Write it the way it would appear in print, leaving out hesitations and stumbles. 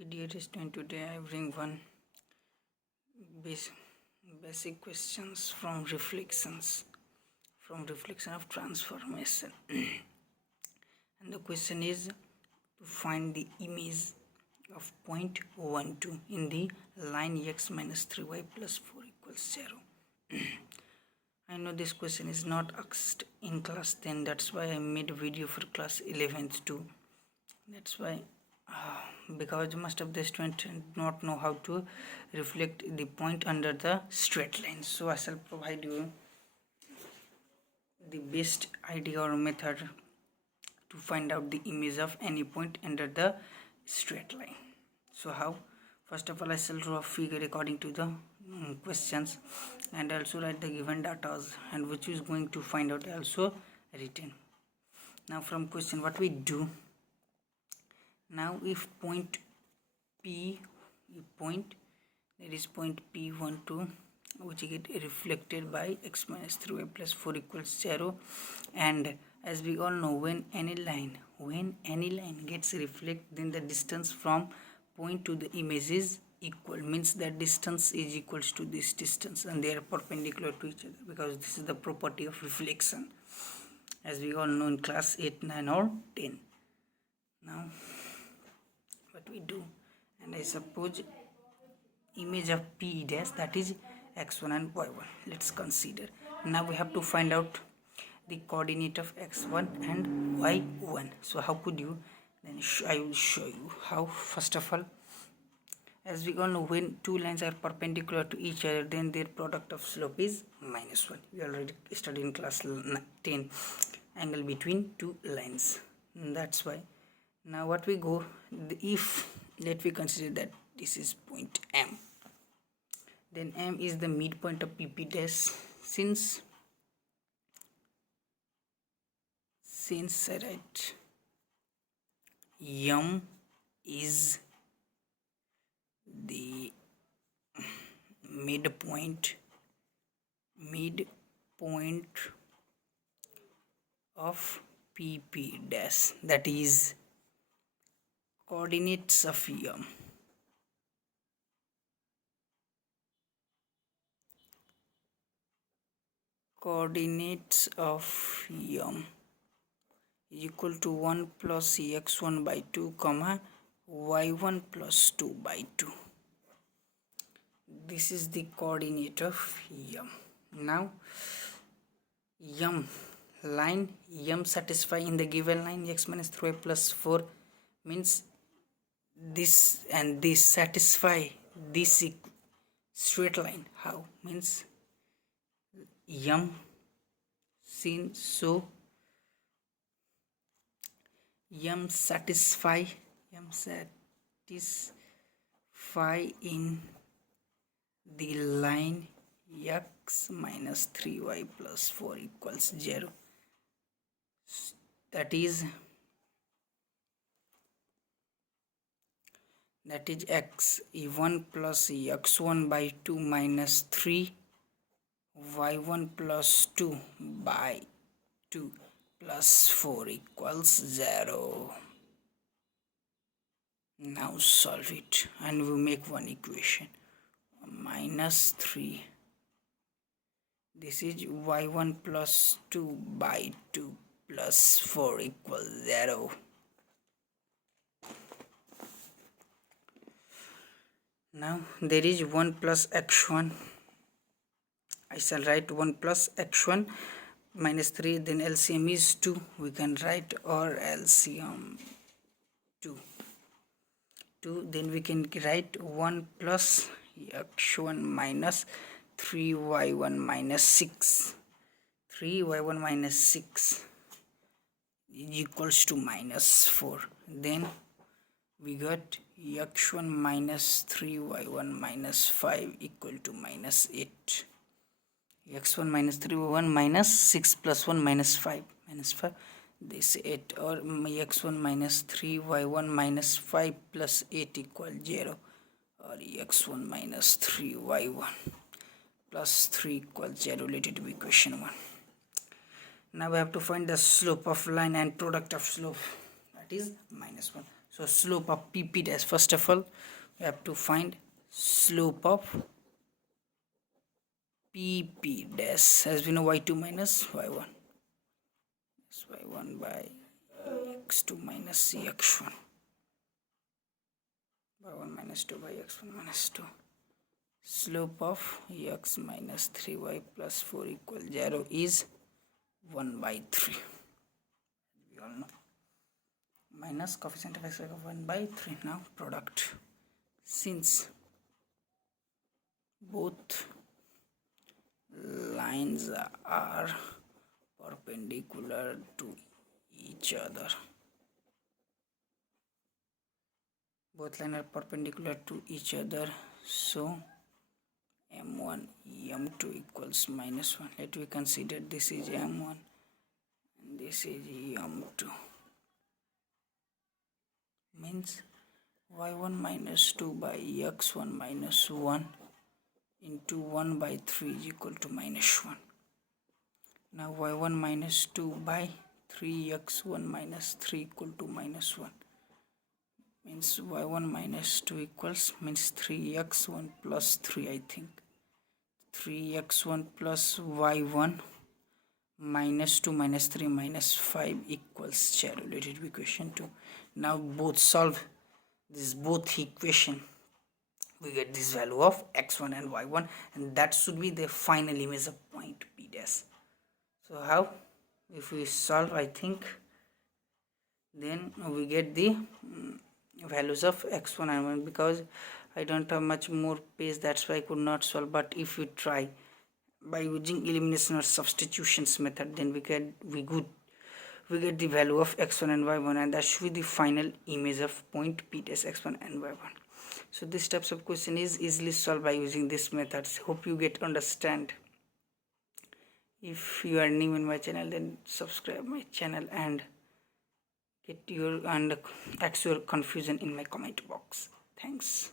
Okay, dear student, today I bring one basic questions from reflection of transformation. And the question is to find the image of point 12 in the line x minus 3y plus 4 equals 0. I know this question is not asked in class 10, that's why I made a video for class 11th too. That's why because most of the students do not know how to reflect the point under the straight line, so I shall provide you the best idea or method to find out the image of any point under the straight line. So how? First of all, I shall draw a figure according to the questions and also write the given data, and which is going to find out also written. Now from question, what we do now, if point P, there is point P12 which get reflected by x minus 3y plus 4 equals 0, and as we all know, when any line gets reflected, then the distance from point to the image is equal, means that distance is equals to this distance and they are perpendicular to each other, because this is the property of reflection, as we all know in class 8, 9 or 10. Now what we do, and I suppose image of P dash, that is x1 and y1. Let's consider. Now we have to find out the coordinate of x1 and y1. So how could you? Then I will show you how. First of all, as we all know, when two lines are perpendicular to each other, then their product of slope is -1. We already studied in class 10 angle between two lines. That's why. Now what we go, if let we consider that this is point M, then M is the midpoint of PP dash. Since right, M is the midpoint of PP dash, that is coordinates of M. Coordinates of M is equal to 1 plus x1 by 2 comma y1 plus 2 by 2. This is the coordinate of M. Now M line M satisfy in the given line x minus 3y plus 4, means this and this satisfy this straight line. How? Means M seen, so M satisfy in the line x minus 3y plus 4 equals 0. That is x1 plus x1 by 2 minus 3 y1 plus 2 by 2 plus 4 equals 0. Now solve it and we make one equation. Minus 3, this is y1 plus 2 by 2 plus 4 equals 0. Now there is 1 plus x1. I shall write 1 plus x1 minus 3, then LCM is 2. We can write, or LCM 2. Then we can write 1 plus x1 minus 3y1 minus 6. 3y1 minus 6 is equals to minus 4. Then we got x1 minus 3y1 minus 5 equal to minus 8. x1 minus 3y1 minus 6 plus 1 minus 5 this 8, or x1 minus 3y1 minus 5 plus 8 equal 0, or x1 minus 3y1 plus 3 equals 0. Let it be equation 1. Now we have to find the slope of line and product of slope, that is -1. So slope of pp dash, first of all we have to find slope of pp dash. As we know, y2 minus y1 is y1 by x2 minus x1, y1 minus 2 by x1 minus 2. Slope of x minus 3y plus 4 equal 0 is 1 by 3. We all know. Minus coefficient of x of 1 by 3. Now product. Since both lines are perpendicular to each other, so m1 m2 equals minus 1. Let we consider this is m1 and this is m2. Means y1 minus 2 by x1 minus 1 into 1 by 3 is equal to minus 1. Now y1 minus 2 by 3x1 minus 3 equal to minus 1. Means y1 minus 2 equals, means 3x1 plus 3, I think. 3x1 plus y1 minus 2 minus 3 minus 5 equals 0. Let it be equation 2. Now both solve this both equation, we get this value of x1 and y1, and that should be the final image of point p dash. So how? If we solve, I think then we get the values of x1 and 1, because I don't have much more page, that's why I could not solve. But if you try by using elimination or substitutions method, then we get the value of x1 and y1, and that should be the final image of point p dash x1 and y1. So this types of question is easily solved by using this methods. Hope you get understand. If you are new in my channel, then subscribe my channel and get your and actual confusion in my comment box. Thanks.